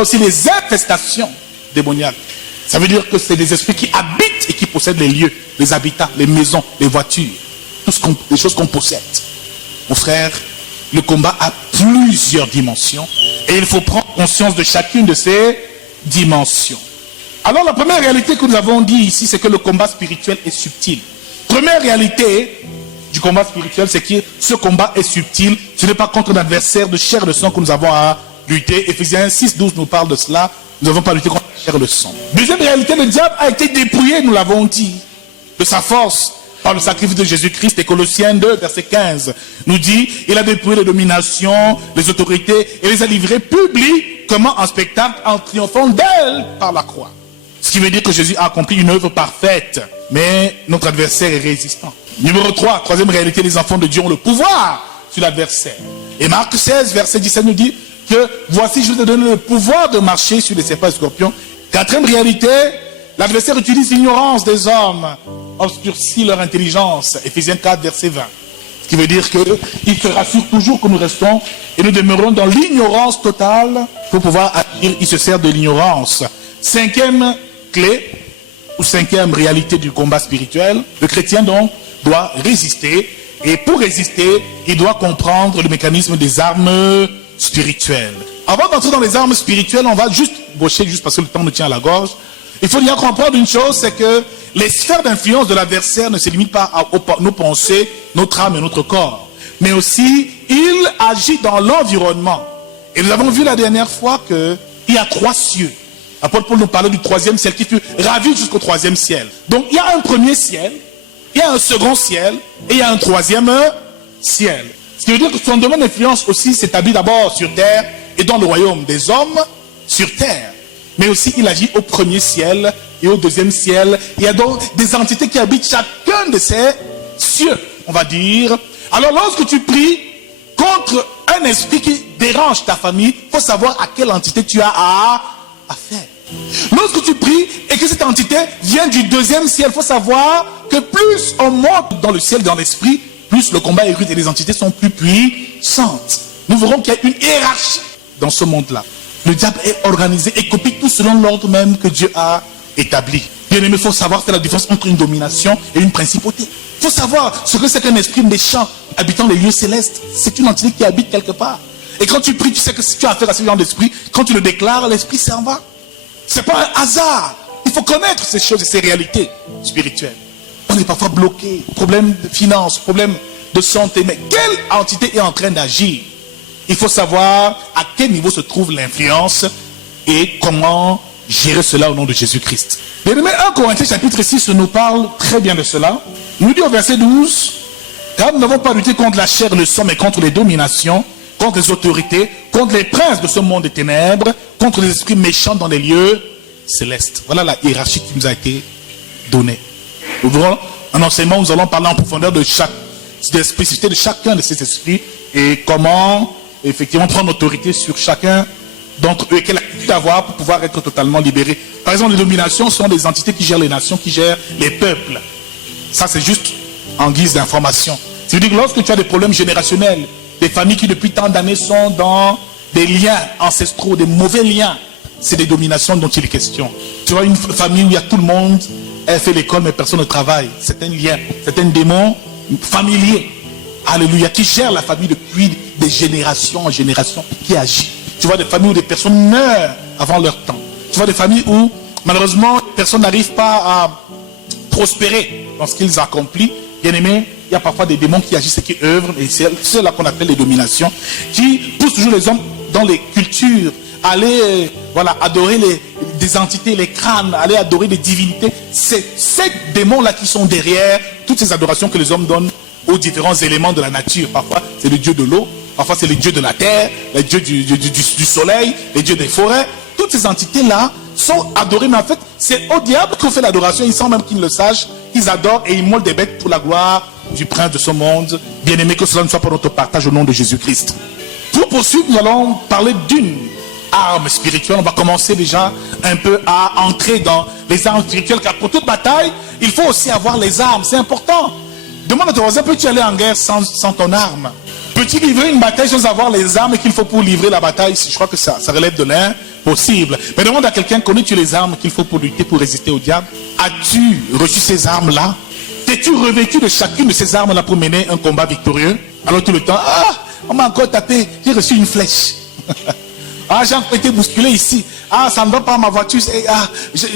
a aussi les infestations démoniaques. Ça veut dire que c'est des esprits qui habitent et qui possèdent les lieux, les habitats, les maisons, les voitures, les choses qu'on possède. Mon frère, le combat a plusieurs dimensions et il faut prendre conscience de chacune de ces dimensions. Alors la première réalité que nous avons dit ici, c'est que le combat spirituel est subtil. Première réalité du combat spirituel, c'est que ce combat est subtil. Ce n'est pas contre un adversaire de chair et de sang que nous avons à lutter. Éphésiens 6:12 nous parle de cela. Nous n'avons pas lutté contre la chair et le sang. Deuxième réalité, le diable a été dépouillé, nous l'avons dit, de sa force par le sacrifice de Jésus-Christ. Et Colossiens 2, verset 15, nous dit, il a dépouillé les dominations, les autorités, et les a livrées publiquement en spectacle, en triomphant d'elles par la croix. Ce qui veut dire que Jésus a accompli une œuvre parfaite, mais notre adversaire est résistant. Numéro 3, troisième réalité, les enfants de Dieu ont le pouvoir sur l'adversaire. Et Marc 16, verset 17 nous dit que voici, je vous ai donné le pouvoir de marcher sur les serpents et scorpions. Quatrième réalité, l'adversaire utilise l'ignorance des hommes, obscurcit leur intelligence. Éphésiens 4, verset 20. Ce qui veut dire qu'il se rassure toujours que nous restons et nous demeurons dans l'ignorance totale pour pouvoir agir. Il se sert de l'ignorance. Cinquième clé, ou cinquième réalité du combat spirituel, le chrétien donc doit résister. Et pour résister, il doit comprendre le mécanisme des armes spirituelles. Avant d'entrer dans les armes spirituelles, on va juste gaucher, juste parce que le temps nous tient à la gorge. Il faut bien comprendre une chose, c'est que les sphères d'influence de l'adversaire ne se limitent pas à nos pensées, notre âme et notre corps. Mais aussi, il agit dans l'environnement. Et nous avons vu la dernière fois qu'il y a 3 cieux. L'apôtre Paul nous parlait du 3e ciel qui fut ravi jusqu'au 3e ciel. Donc il y a un premier ciel, il y a un second ciel et il y a un 3e ciel. Ce qui veut dire que son domaine d'influence aussi s'établit d'abord sur terre et dans le royaume des hommes sur terre. Mais aussi il agit au premier ciel et au 2e ciel. Il y a donc des entités qui habitent chacun de ces cieux, on va dire. Alors lorsque tu pries contre un esprit qui dérange ta famille, il faut savoir à quelle entité tu as à faire. Lorsque tu pries et que cette entité vient du 2e ciel, il faut savoir que plus on monte dans le ciel, dans l'esprit, plus le combat est rude et les entités sont plus puissantes. Nous verrons qu'il y a une hiérarchie dans ce monde-là. Le diable est organisé et copie tout selon l'ordre même que Dieu a établi. Bien aimé, il faut savoir faire la différence entre une domination et une principauté. Il faut savoir ce que c'est qu'un esprit méchant habitant les lieux célestes. C'est une entité qui habite quelque part. Et quand tu pries, tu sais que si tu as affaire à ce genre d'esprit, quand tu le déclares, l'esprit s'en va. Ce n'est pas un hasard. Il faut connaître ces choses et ces réalités spirituelles. On est parfois bloqué. Problème de finances, problème de santé. Mais quelle entité est en train d'agir? Il faut savoir à quel niveau se trouve l'influence et comment gérer cela au nom de Jésus-Christ. Bien aimé, 1 Corinthiens chapitre 6 nous parle très bien de cela. Il nous dit au verset 12, car nous n'avons pas lutté contre la chair et le sang, mais contre les dominations, contre les autorités, contre les princes de ce monde des ténèbres, contre les esprits méchants dans les lieux célestes. Voilà la hiérarchie qui nous a été donnée. Nous verrons un enseignement où nous allons parler en profondeur de des spécificités de chacun de ces esprits et comment effectivement prendre autorité sur chacun d'entre eux et quelle activité avoir pour pouvoir être totalement libéré. Par exemple, les dominations sont des entités qui gèrent les nations, qui gèrent les peuples. Ça, c'est juste en guise d'information. C'est-à-dire que lorsque tu as des problèmes générationnels, des familles qui depuis tant d'années sont dans des liens ancestraux, des mauvais liens, c'est des dominations dont il est question. Tu vois une famille où il y a tout le monde, elle fait l'école mais personne ne travaille. C'est un lien, c'est un démon familier. Alléluia, qui gère la famille depuis des générations en génération, qui agit. Tu vois des familles où des personnes meurent avant leur temps. Tu vois des familles où malheureusement les personnes n'arrivent pas à prospérer dans ce qu'ils accomplissent. Bien aimé, il y a parfois des démons qui agissent et qui œuvrent, et c'est là qu'on appelle les dominations, qui poussent toujours les hommes dans les cultures, à aller adorer des entités, les crânes, aller adorer des divinités. C'est ces démons-là qui sont derrière toutes ces adorations que les hommes donnent aux différents éléments de la nature. Parfois, c'est le dieu de l'eau, parfois c'est le dieu de la terre, les dieux du soleil, les dieux des forêts. Toutes ces entités-là sont adorées, mais en fait, c'est au diable qu'on fait l'adoration, ils sans même qu'ils le sachent. Ils adorent et ils immolent des bêtes pour la gloire du prince de ce monde. Bien aimé, que cela ne soit pas notre partage au nom de Jésus-Christ. Pour poursuivre, nous allons parler d'une arme spirituelle. On va commencer déjà un peu à entrer dans les armes spirituelles, car pour toute bataille, il faut aussi avoir les armes. C'est important. Demande à ton voisin, peux-tu aller en guerre sans ton arme? Peux-tu livrer une bataille sans avoir les armes qu'il faut pour livrer la bataille? Je crois que ça relève de possible. Mais demande à quelqu'un, connais-tu les armes qu'il faut pour lutter, pour résister au diable? As-tu reçu ces armes-là? T'es-tu revêtu de chacune de ces armes-là pour mener un combat victorieux? Alors tout le temps, on m'a encore tapé, j'ai reçu une flèche. J'ai encore été bousculé ici. Ça ne va pas ma voiture.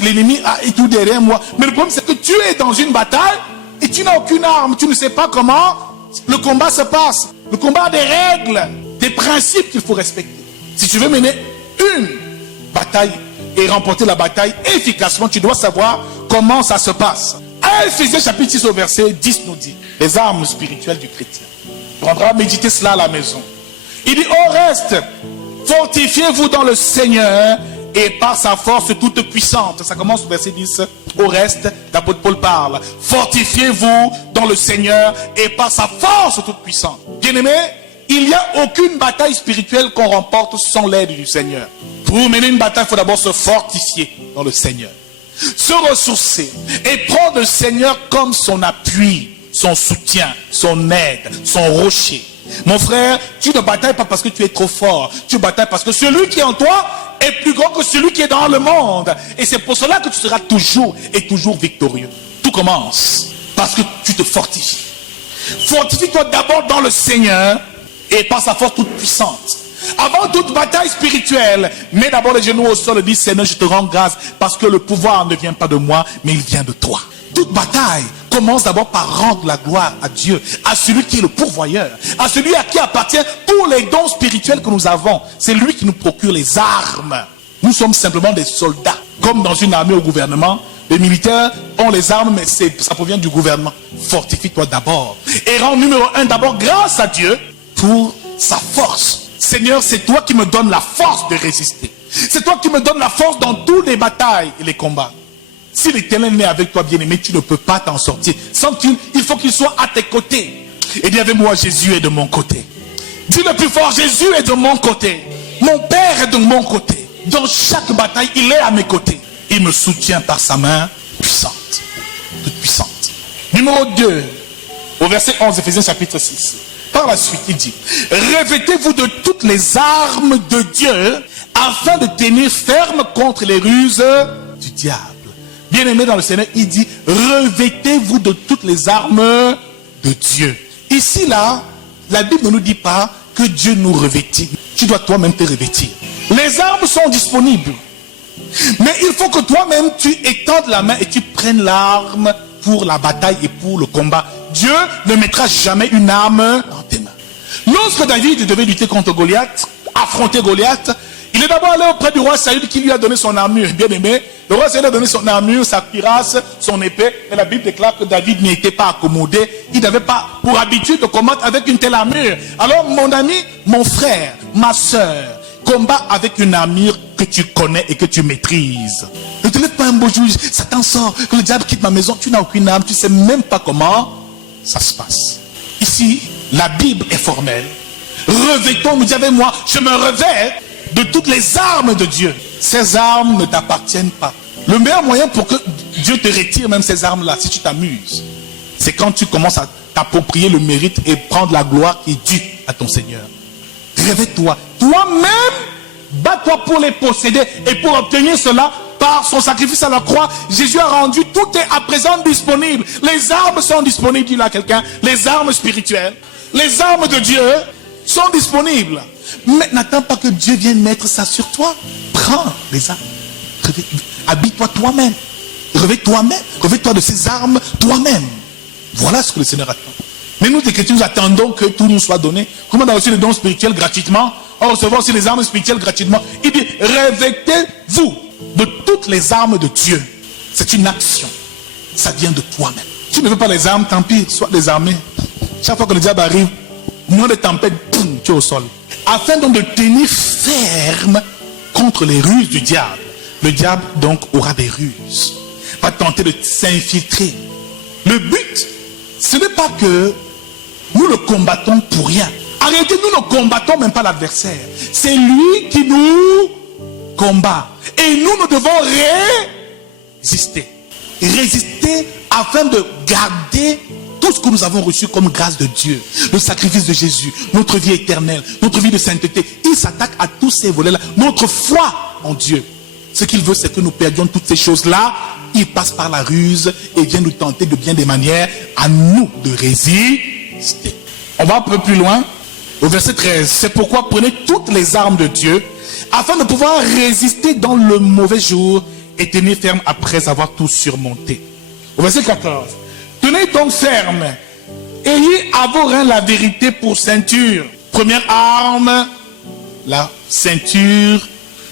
L'ennemi est tout derrière moi. Mais le problème, c'est que tu es dans une bataille et tu n'as aucune arme. Tu ne sais pas comment le combat se passe. Le combat a des règles, des principes qu'il faut respecter. Si tu veux mener une bataille et remporter la bataille efficacement, tu dois savoir comment ça se passe. Éphésiens chapitre 6 au verset 10 nous dit les armes spirituelles du chrétien. Tu rendras méditer cela à la maison. Il dit au reste, fortifiez-vous dans le Seigneur et par sa force toute puissante. Ça commence au verset 10. Au reste, l'apôtre Paul parle. Fortifiez-vous dans le Seigneur et par sa force toute puissante. Bien-aimés, il n'y a aucune bataille spirituelle qu'on remporte sans l'aide du Seigneur. Pour mener une bataille, il faut d'abord se fortifier dans le Seigneur. Se ressourcer et prendre le Seigneur comme son appui, son soutien, son aide, son rocher. Mon frère, tu ne batailles pas parce que tu es trop fort. Tu batailles parce que celui qui est en toi est plus grand que celui qui est dans le monde. Et c'est pour cela que tu seras toujours et toujours victorieux. Tout commence parce que tu te fortifies. Fortifie-toi d'abord dans le Seigneur et par sa force toute puissante. Avant toute bataille spirituelle, mets d'abord les genoux au sol et dis Seigneur, je te rends grâce parce que le pouvoir ne vient pas de moi, mais il vient de toi. Toute bataille commence d'abord par rendre la gloire à Dieu, à celui qui est le pourvoyeur, à celui à qui appartient tous les dons spirituels que nous avons. C'est lui qui nous procure les armes. Nous sommes simplement des soldats. Comme dans une armée au gouvernement, les militaires ont les armes, mais ça provient du gouvernement. Fortifie-toi d'abord. Et rends numéro 1 d'abord grâce à Dieu pour sa force. Seigneur, c'est toi qui me donnes la force de résister. C'est toi qui me donnes la force dans toutes les batailles et les combats. Si l'Éternel n'est avec toi, bien-aimé, tu ne peux pas t'en sortir. Sans qu'il faut qu'il soit à tes côtés. Et dis avec moi, Jésus est de mon côté. Dis le plus fort, Jésus est de mon côté. Mon Père est de mon côté. Dans chaque bataille, il est à mes côtés. Il me soutient par sa main puissante. Toute puissante. Numéro 2, au verset 11, Éphésiens chapitre 6. Par la suite, il dit, revêtez-vous de toutes les armes de Dieu afin de tenir ferme contre les ruses du diable. Bien-aimé dans le Seigneur, il dit, revêtez-vous de toutes les armes de Dieu. Ici, là, la Bible ne nous dit pas que Dieu nous revêtit. Tu dois toi-même te revêtir. Les armes sont disponibles. Mais il faut que toi-même, tu étendes la main et tu prennes l'arme pour la bataille et pour le combat. Dieu ne mettra jamais une arme dans tes mains. Lorsque David devait lutter contre Goliath, affronter Goliath, il est d'abord allé auprès du roi Saül qui lui a donné son armure. Bien aimé, le roi Saül a donné son armure, sa cuirasse, son épée. Et la Bible déclare que David n'y était pas accommodé. Il n'avait pas pour habitude de combattre avec une telle armure. Alors mon ami, mon frère, ma soeur, combat avec une armure que tu connais et que tu maîtrises. Ne te lève pas un beau jour, Satan sort, que le diable quitte ma maison. Tu n'as aucune arme, tu ne sais même pas comment ça se passe. Ici, la Bible est formelle. Revêtons, nous dit avec moi, je me revêt de toutes les armes de Dieu. Ces armes ne t'appartiennent pas. Le meilleur moyen pour que Dieu te retire même ces armes-là, si tu t'amuses, c'est quand tu commences à t'approprier le mérite et prendre la gloire qui est due à ton Seigneur. Revêt-toi. Toi-même, bats-toi pour les posséder. Et pour obtenir cela, par son sacrifice à la croix, Jésus a rendu, tout est à présent disponible. Les armes sont disponibles, dit là quelqu'un. Les armes spirituelles, les armes de Dieu sont disponibles. Mais n'attends pas que Dieu vienne mettre ça sur toi. Prends les armes. Habille-toi toi-même. Revêt-toi de ces armes toi-même. Voilà ce que le Seigneur attend. Mais nous, les chrétiens, nous attendons que tout nous soit donné. Comment on a reçu les dons spirituels gratuitement, on recevra aussi les armes spirituelles gratuitement. Il dit, revêtez-vous de toutes les armes de Dieu. C'est une action. Ça vient de toi-même. Tu ne veux pas les armes, tant pis, sois désarmé. Chaque fois que le diable arrive, moins de tempête, boum, tu es au sol. Afin donc de tenir ferme contre les ruses du diable. Le diable donc aura des ruses. Va tenter de s'infiltrer. Le but, ce n'est pas que nous le combattons pour rien. Arrêtez, nous ne combattons même pas l'adversaire. C'est lui qui nous combat. Et nous, nous devons résister. Résister afin de garder tout ce que nous avons reçu comme grâce de Dieu. Le sacrifice de Jésus, notre vie éternelle, notre vie de sainteté. Il s'attaque à tous ces volets-là. Notre foi en Dieu. Ce qu'il veut, c'est que nous perdions toutes ces choses-là. Il passe par la ruse et vient nous tenter de bien des manières, à nous de résister. On va un peu plus loin, au verset 13. C'est pourquoi prenez toutes les armes de Dieu, afin de pouvoir résister dans le mauvais jour et tenir ferme après avoir tout surmonté. Au verset 14. Tenez donc ferme, ayez à vos reins la vérité pour ceinture. Première arme, la ceinture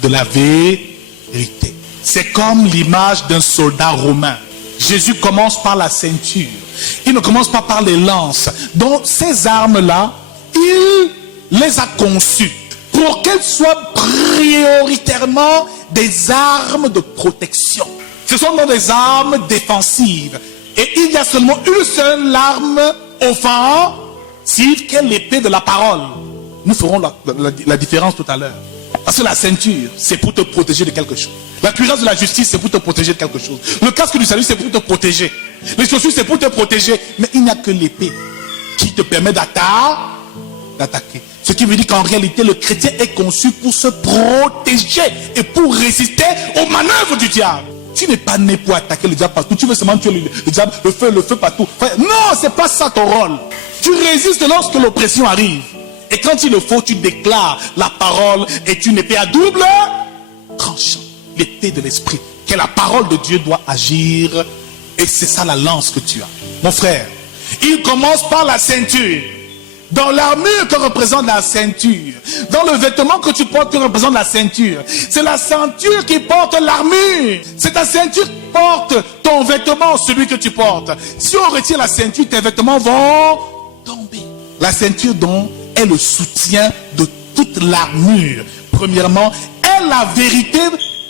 de la vérité. C'est comme l'image d'un soldat romain. Jésus commence par la ceinture. Il ne commence pas par les lances. Donc ces armes-là, il les a conçues pour qu'elles soient prioritairement des armes de protection. Ce sont donc des armes défensives. Et il y a seulement une seule arme offensive, qu'est l'épée de la parole. Nous ferons la différence tout à l'heure. Parce que la ceinture, c'est pour te protéger de quelque chose. La cuirasse de la justice, c'est pour te protéger de quelque chose. Le casque du salut, c'est pour te protéger. Les chaussures, c'est pour te protéger. Mais il n'y a que l'épée qui te permet d'attaquer. Ce qui veut dire qu'en réalité, le chrétien est conçu pour se protéger et pour résister aux manœuvres du diable. Tu n'es pas né pour attaquer le diable partout. Tu veux seulement tuer le diable, le feu partout. Non, c'est pas ça ton rôle. Tu résistes lorsque l'oppression arrive. Et quand il le faut, tu déclares la parole est une épée à double tranchant. L'épée de l'esprit. Que la parole de Dieu doit agir. Et c'est ça la lance que tu as. Mon frère, il commence par la ceinture. Dans l'armure que représente la ceinture. Dans le vêtement que tu portes que représente la ceinture. C'est la ceinture qui porte l'armure. C'est ta ceinture qui porte ton vêtement, celui que tu portes. Si on retire la ceinture, tes vêtements vont tomber. La ceinture donc est le soutien de toute l'armure. Premièrement, est la vérité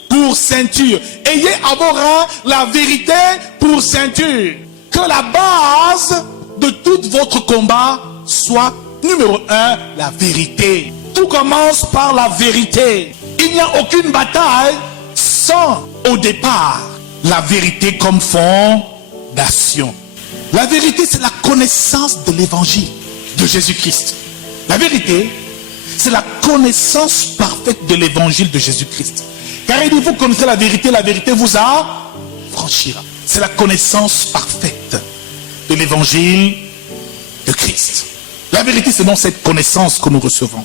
pour ceinture. Ayez à vos reins la vérité pour ceinture. Que la base de tout votre combat soit, numéro 1, la vérité. Tout commence par la vérité. Il n'y a aucune bataille sans, au départ, la vérité comme fondation. La vérité, c'est la connaissance de l'évangile de Jésus-Christ. La vérité, c'est la connaissance parfaite de l'évangile de Jésus-Christ. Car il dit, vous connaissez la vérité vous affranchira. C'est la connaissance parfaite de l'évangile de Christ. La vérité, c'est donc cette connaissance que nous recevons.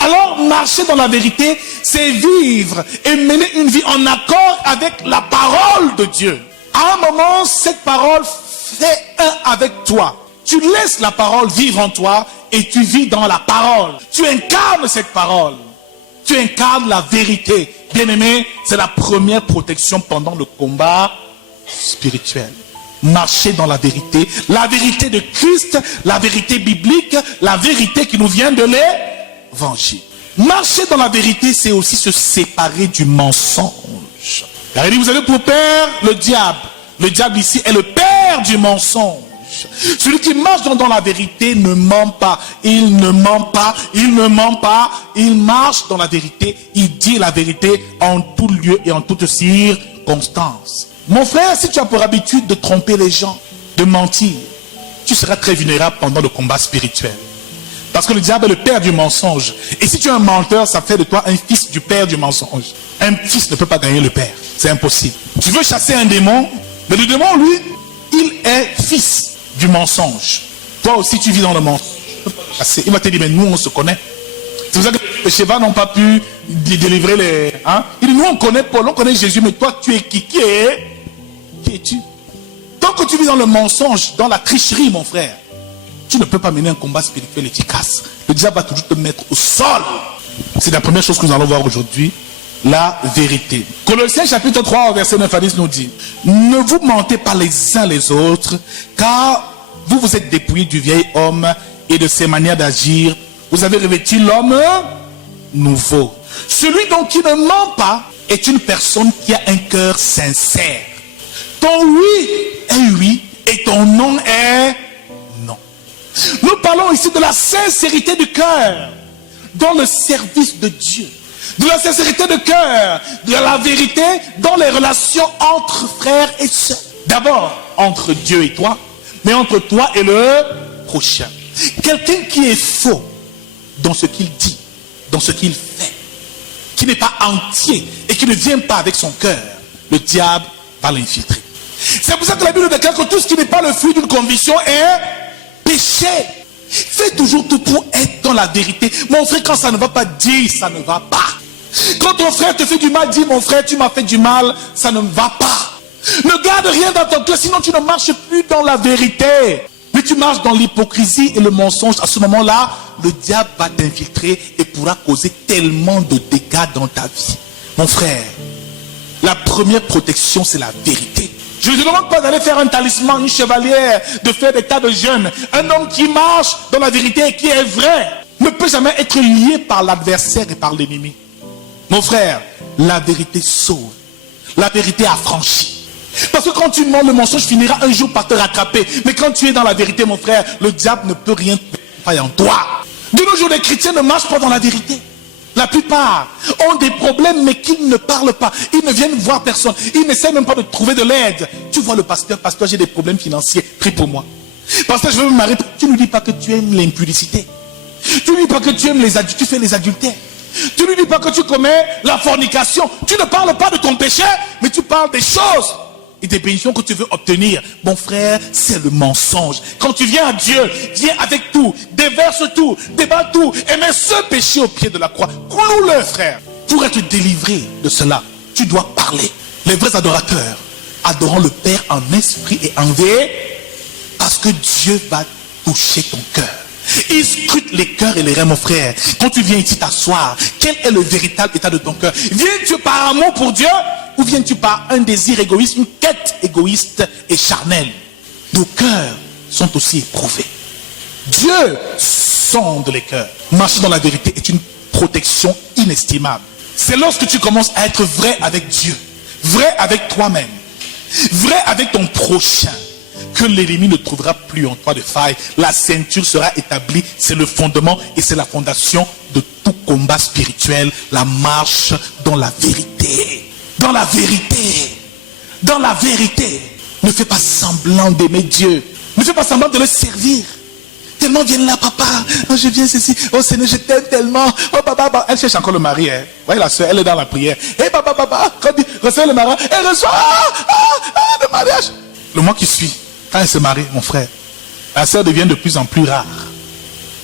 Alors, marcher dans la vérité, c'est vivre et mener une vie en accord avec la parole de Dieu. À un moment, cette parole fait un avec toi. Tu laisses la parole vivre en toi et tu vis dans la parole. Tu incarnes cette parole. Tu incarnes la vérité. Bien-aimé, c'est la première protection pendant le combat spirituel. Marcher dans la vérité de Christ, la vérité biblique, la vérité qui nous vient de l'évangile. Marcher dans la vérité, c'est aussi se séparer du mensonge. Car il dit, vous avez pour père le diable. Le diable ici est le père du mensonge. Celui qui marche dans la vérité ne ment pas. Il ne ment pas, il ne ment pas. Il marche dans la vérité, il dit la vérité en tout lieu et en toute circonstance. Mon frère, si tu as pour habitude de tromper les gens, de mentir, tu seras très vulnérable pendant le combat spirituel. Parce que le diable est le père du mensonge. Et si tu es un menteur, ça fait de toi un fils du père du mensonge. Un fils ne peut pas gagner le père. C'est impossible. Tu veux chasser un démon, mais le démon, lui, il est fils du mensonge. Toi aussi, tu vis dans le mensonge. Il va te dire, mais nous, on se connaît. C'est pour ça que les Sheva n'ont pas pu délivrer les... Hein? Il dit, nous, on connaît Paul, on connaît Jésus, mais toi, tu es qui? Qui es-tu? Tant que tu vis dans le mensonge, dans la tricherie, mon frère, tu ne peux pas mener un combat spirituel efficace. Le diable va toujours te mettre au sol. C'est la première chose que nous allons voir aujourd'hui. La vérité. Colossiens chapitre 3, verset 9 à 10 nous dit, ne vous mentez pas les uns les autres, car vous vous êtes dépouillés du vieil homme et de ses manières d'agir. Vous avez revêtu l'homme nouveau. Celui donc qui ne ment pas est une personne qui a un cœur sincère. Ton oui est oui et ton non est non. Nous parlons ici de la sincérité du cœur dans le service de Dieu. De la sincérité de cœur, de la vérité dans les relations entre frères et sœurs. D'abord, entre Dieu et toi, mais entre toi et le prochain. Quelqu'un qui est faux dans ce qu'il dit, dans ce qu'il fait, qui n'est pas entier et qui ne vient pas avec son cœur, le diable va l'infiltrer. C'est pour ça que la Bible déclare que tout ce qui n'est pas le fruit d'une conviction est péché. Fais toujours tout pour être dans la vérité. Mon frère, quand ça ne va pas, dis ça ne va pas. Quand ton frère te fait du mal, dis mon frère, tu m'as fait du mal, ça ne va pas. Ne garde rien dans ton cœur, sinon tu ne marches plus dans la vérité. Mais tu marches dans l'hypocrisie et le mensonge. À ce moment-là, le diable va t'infiltrer et pourra causer tellement de dégâts dans ta vie. Mon frère, la première protection, c'est la vérité. Je ne te demande pas d'aller faire un talisman, une chevalière, de faire des tas de jeûnes. Un homme qui marche dans la vérité et qui est vrai ne peut jamais être lié par l'adversaire et par l'ennemi. Mon frère, la vérité sauve. La vérité affranchit. Parce que quand tu mens, le mensonge finira un jour par te rattraper. Mais quand tu es dans la vérité, mon frère, le diable ne peut rien faire en toi. De nos jours, les chrétiens ne marchent pas dans la vérité. La plupart ont des problèmes, mais qu'ils ne parlent pas. Ils ne viennent voir personne. Ils n'essaient même pas de trouver de l'aide. Tu vois le pasteur, j'ai des problèmes financiers. Prie pour moi. Pasteur, je veux me marier. Tu ne dis pas que tu aimes l'impudicité. Tu ne dis pas que tu aimes tu fais les adultères. Tu ne dis pas que tu commets la fornication. Tu ne parles pas de ton péché, mais tu parles des choses et des bénédictions que tu veux obtenir. Mon frère, c'est le mensonge. Quand tu viens à Dieu, viens avec tout, déverse tout, débat tout, et mets ce péché au pied de la croix. Cloue-le, frère. Pour être délivré de cela, tu dois parler. Les vrais adorateurs adorant le Père en esprit et en vérité, parce que Dieu va toucher ton cœur. Il scrute les cœurs et les reins, mon frère. Quand tu viens ici t'asseoir, quel est le véritable état de ton cœur? Viens-tu par amour pour Dieu, ou viens-tu par un désir égoïste, une quête égoïste et charnelle? Nos cœurs sont aussi éprouvés. Dieu sonde les cœurs. Marcher dans la vérité est une protection inestimable. C'est lorsque tu commences à être vrai avec Dieu, vrai avec toi-même, vrai avec ton prochain, que l'ennemi ne trouvera plus en toi de faille. La ceinture sera établie. C'est le fondement et c'est la fondation de tout combat spirituel. La marche dans la vérité. Dans la vérité. Dans la vérité. Ne fais pas semblant d'aimer Dieu. Ne fais pas semblant de le servir. Tellement viens là, papa. Oh, je viens ceci. Oh Seigneur, je t'aime tellement. Oh papa. Elle cherche encore le mari. Hein. Vous voyez la soeur, elle est dans la prière. Hé papa. Reçois le mari. Elle reçoit le mariage. Le mois qui suit, quand elle se marie, mon frère, la sœur devient de plus en plus rare.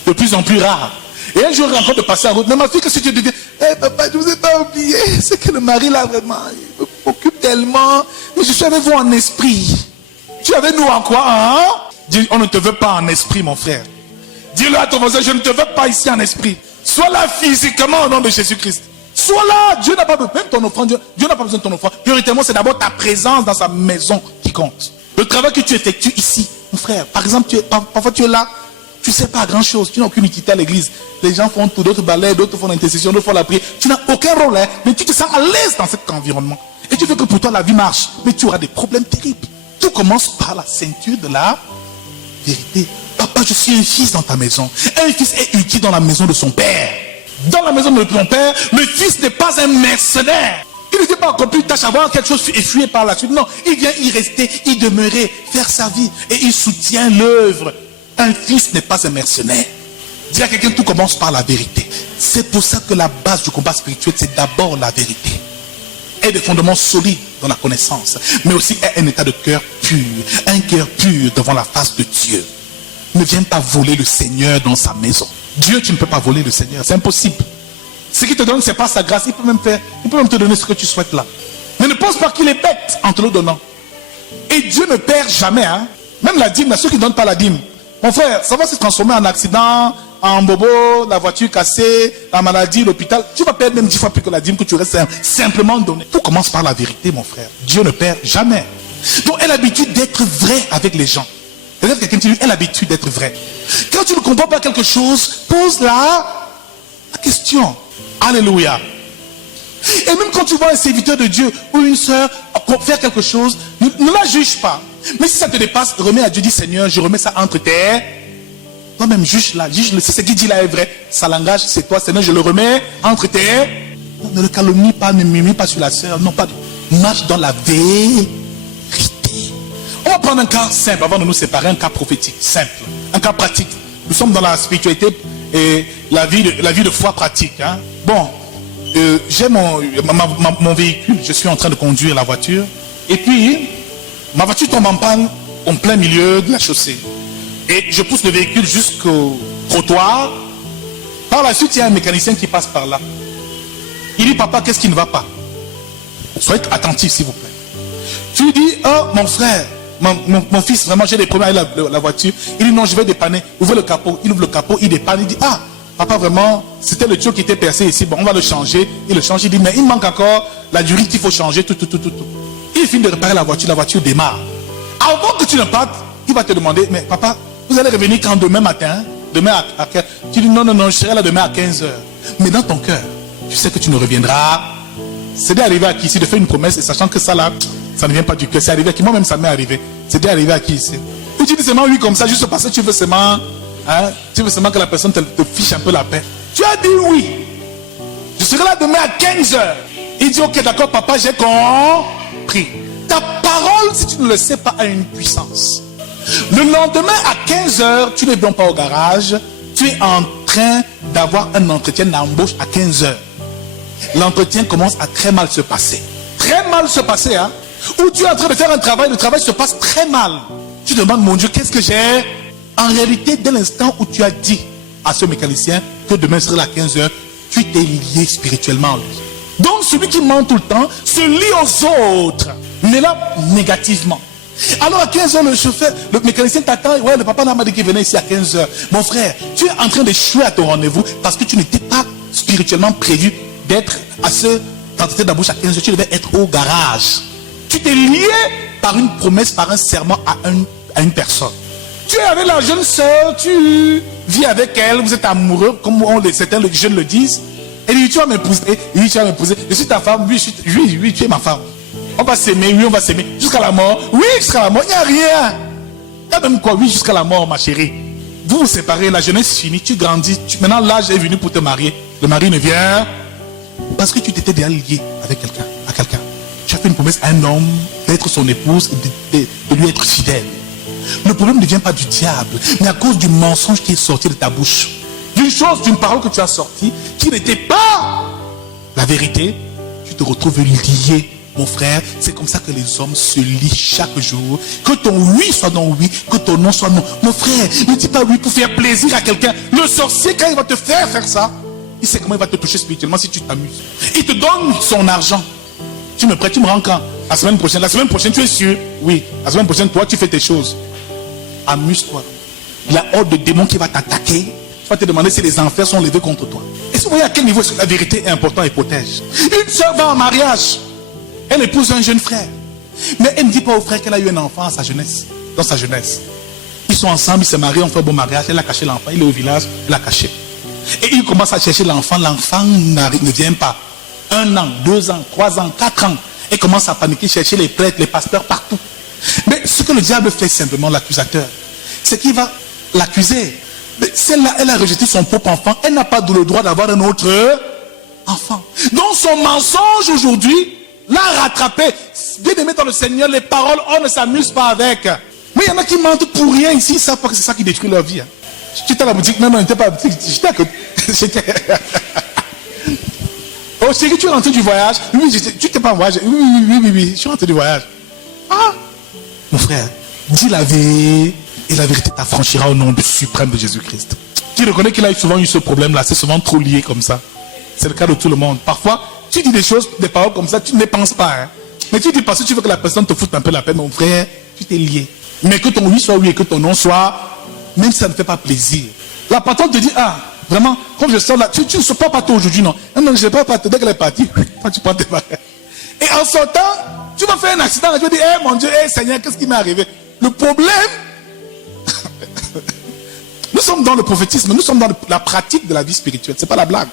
De plus en plus rare. Et un jour, elle est en train de passer en route. Mais ma fille, qu'est-ce que tu deviens? Papa, je ne vous ai pas oublié. C'est que le mari, là, vraiment, il m'occupe tellement. Mais je suis avec vous en esprit. Tu es avec nous en quoi, hein? Dis, on ne te veut pas en esprit, mon frère. Dis-le à ton voisin, je ne te veux pas ici en esprit. Sois là physiquement au nom de Jésus-Christ. Sois là. Dieu n'a pas besoin, même ton offrande, Dieu n'a pas besoin de ton offrande. Prioritairement, c'est d'abord ta présence dans sa maison qui compte. Le travail que tu effectues ici, mon frère, par exemple, parfois tu es là, tu ne sais pas grand chose, tu n'as aucune utilité à l'église. Les gens font tout, d'autres balaient, d'autres font l'intercession, d'autres font la prière. Tu n'as aucun rôle, hein, mais tu te sens à l'aise dans cet environnement. Et tu veux que pour toi la vie marche, mais tu auras des problèmes terribles. Tout commence par la ceinture de la vérité. Papa, je suis un fils dans ta maison. Un fils est utile dans la maison de son père. Dans la maison de ton père, le fils n'est pas un mercenaire. Il ne s'est pas accompli une tâche avant quelque chose et fuir par la suite. Non, il vient y rester, y demeurer, faire sa vie. Et il soutient l'œuvre. Un fils n'est pas un mercenaire. Dis à quelqu'un, tout commence par la vérité. C'est pour ça que la base du combat spirituel, c'est d'abord la vérité. Et des fondements solides dans la connaissance. Mais aussi un état de cœur pur. Un cœur pur devant la face de Dieu. Ne viens pas voler le Seigneur dans sa maison. Dieu, tu ne peux pas voler le Seigneur. C'est impossible. Ce qu'il te donne, c'est pas sa grâce. Il peut même te donner ce que tu souhaites là. Mais ne pense pas qu'il est bête en te le donnant. Et Dieu ne perd jamais. Hein? Même la dîme, ceux qui ne donnent pas la dîme. Mon frère, ça va se transformer en accident, en bobo, la voiture cassée, la maladie, l'hôpital. Tu vas perdre même 10 fois plus que la dîme que tu restes simplement donné. Tout commence par la vérité, mon frère. Dieu ne perd jamais. Donc, elle a l'habitude d'être vrai avec les gens. Peut-être quelqu'un qui dit, elle a l'habitude d'être vrai. Quand tu ne comprends pas quelque chose, pose la question. Alléluia. Et même quand tu vois un serviteur de Dieu ou une soeur faire quelque chose, ne la juge pas. Mais si ça te dépasse, remets à Dieu, dis Seigneur, je remets ça entre tes... Toi-même, juge-la, juge-le. Si ce qu'il dit là est vrai, ça l'engage, c'est toi, Seigneur, je le remets entre tes... Ne le calomnie pas, ne mimie pas sur la sœur, non pas. Marche dans la vérité. On va prendre un cas simple avant de nous séparer, un cas prophétique, simple, un cas pratique. Nous sommes dans la spiritualité et la vie de foi pratique. Hein. Bon, j'ai mon véhicule, je suis en train de conduire la voiture, et puis ma voiture tombe en panne en plein milieu de la chaussée. Et je pousse le véhicule jusqu'au trottoir. Par la suite, il y a un mécanicien qui passe par là. Il dit, papa, qu'est-ce qui ne va pas? Soyez attentifs, s'il vous plaît. Tu lui dis, oh, mon frère, mon fils, vraiment, j'ai des problèmes avec la voiture. Il dit, non, je vais dépanner. Ouvrez le capot. Il ouvre le capot, il dépanne. Il dit, ah, papa, vraiment, c'était le tuyau qui était percé ici. Bon, on va le changer. Il le change. Il dit, mais il manque encore la durite, il faut changer, tout. Il finit de réparer la voiture démarre. Avant que tu ne partes, il va te demander, mais papa, vous allez revenir quand demain matin? Demain à 15h. Tu dis, non, je serai là demain à 15h. Mais dans ton cœur, tu sais que tu ne reviendras. C'est d'arriver à qui ici, de faire une promesse, et sachant que ça là, ça ne vient pas du cœur. C'est arrivé à qui? Moi-même, ça m'est arrivé. C'est d'arriver à qui ici? Et tu dis seulement oui comme ça, juste parce que tu veux seulement, tu veux seulement que la personne te fiche un peu la paix. Tu as dit oui. Je serai là demain à 15h. Il dit, ok, d'accord, papa, j'ai compris. Ta parole, si tu ne le sais pas, a une puissance. Le lendemain à 15h, tu ne viens pas au garage. Tu es en train d'avoir un entretien d'embauche à 15h. L'entretien commence à très mal se passer. Très mal se passer, hein. Ou tu es en train de faire un travail, le travail se passe très mal. Tu te demandes, mon Dieu, qu'est-ce que j'ai? En réalité, dès l'instant où tu as dit à ce mécanicien que demain serait à 15h, tu t'es lié spirituellement à lui. Donc celui qui ment tout le temps se lie aux autres, mais là négativement. Alors à 15h, le mécanicien t'attend. Ouais, le papa m'a dit qu'il venait ici à 15h. Mon frère, tu es en train d'échouer à ton rendez-vous parce que tu n'étais pas spirituellement prévu d'être à ce tentative d'embauche à 15h. Tu devais être au garage. Tu t'es lié par une promesse, par un serment à une personne. Tu es avec la jeune sœur, tu vis avec elle, vous êtes amoureux, comme certains jeunes le disent. Elle dit, tu vas m'épouser. Oui, tu vas m'épouser. Je suis ta femme. Oui, tu es ma femme. On va s'aimer, oui, on va s'aimer. Jusqu'à la mort. Oui, jusqu'à la mort. Il n'y a rien. Il y a même quoi? Oui, jusqu'à la mort, ma chérie. Vous vous séparez, la jeunesse finie, tu grandis. Maintenant, l'âge est venu pour te marier. Le mari ne vient parce que tu t'étais déjà lié avec quelqu'un, à quelqu'un. Tu as fait une promesse à un homme d'être son épouse et de lui être fidèle. Le problème ne vient pas du diable, mais à cause du mensonge qui est sorti de ta bouche. D'une parole que tu as sortie, qui n'était pas la vérité, tu te retrouves lié. Mon frère, c'est comme ça que les hommes se lient chaque jour. Que ton oui soit non oui, que ton non soit non. Mon frère, ne dis pas oui pour faire plaisir à quelqu'un. Le sorcier, quand il va te faire ça, il sait comment il va te toucher spirituellement si tu t'amuses. Il te donne son argent. Tu me prêtes, tu me rends quand? La semaine prochaine. La semaine prochaine, tu es sûr? Oui. La semaine prochaine, toi, tu fais tes choses. Amuse-toi. Il y a horde de démons qui va t'attaquer. Tu vas te demander si les enfers sont levés contre toi. Est-ce que vous voyez à quel niveau la vérité est importante et protège? Une soeur va en mariage. Elle épouse un jeune frère. Mais elle ne dit pas au frère qu'elle a eu un enfant à sa jeunesse, dans sa jeunesse. Ils sont ensemble, ils se marient, on fait un bon mariage. Elle a caché l'enfant, il est au village, elle l'a caché. Et il commence à chercher l'enfant ne vient pas. 1 an, 2 ans, 3 ans, 4 ans. Elle commence à paniquer, chercher les prêtres, les pasteurs partout. Mais ce que le diable fait simplement, l'accusateur, c'est qu'il va l'accuser. Mais celle-là, elle a rejeté son propre enfant. Elle n'a pas le droit d'avoir un autre enfant. Donc son mensonge aujourd'hui l'a rattrapé. Bien aimé dans le Seigneur, les paroles, on ne s'amuse pas avec. Mais il y en a qui mentent pour rien ici, ils savent pas que c'est ça qui détruit leur vie. J'étais à la boutique, même on n'était pas à la boutique, j'étais à côté. Oh chérie, tu es rentré du voyage? Oui, tu n'étais pas en voyage? Oui, je suis rentré du voyage. Ah, mon frère, dis la vérité et la vérité t'affranchira au nom du suprême de Jésus-Christ. Tu reconnais qu'il a souvent eu ce problème-là, c'est souvent trop lié comme ça. C'est le cas de tout le monde. Parfois, tu dis des choses, des paroles comme ça, tu ne les penses pas. Hein. Mais tu dis parce que tu veux que la personne te foute un peu la peine, mon frère, tu t'es lié. Mais que ton oui soit oui et que ton non soit, même si ça ne fait pas plaisir. La patronne te dit, ah, vraiment, comme je sors là, tu ne sors pas partout aujourd'hui, non. Non, je ne sais pas partout. Dès qu'elle est partie, tu prends tes bagages. Et en sortant, tu vas faire un accident. Je vais dire, mon Dieu, Seigneur, qu'est-ce qui m'est arrivé? Le problème, nous sommes dans le prophétisme, nous sommes dans la pratique de la vie spirituelle. Ce n'est pas la blague.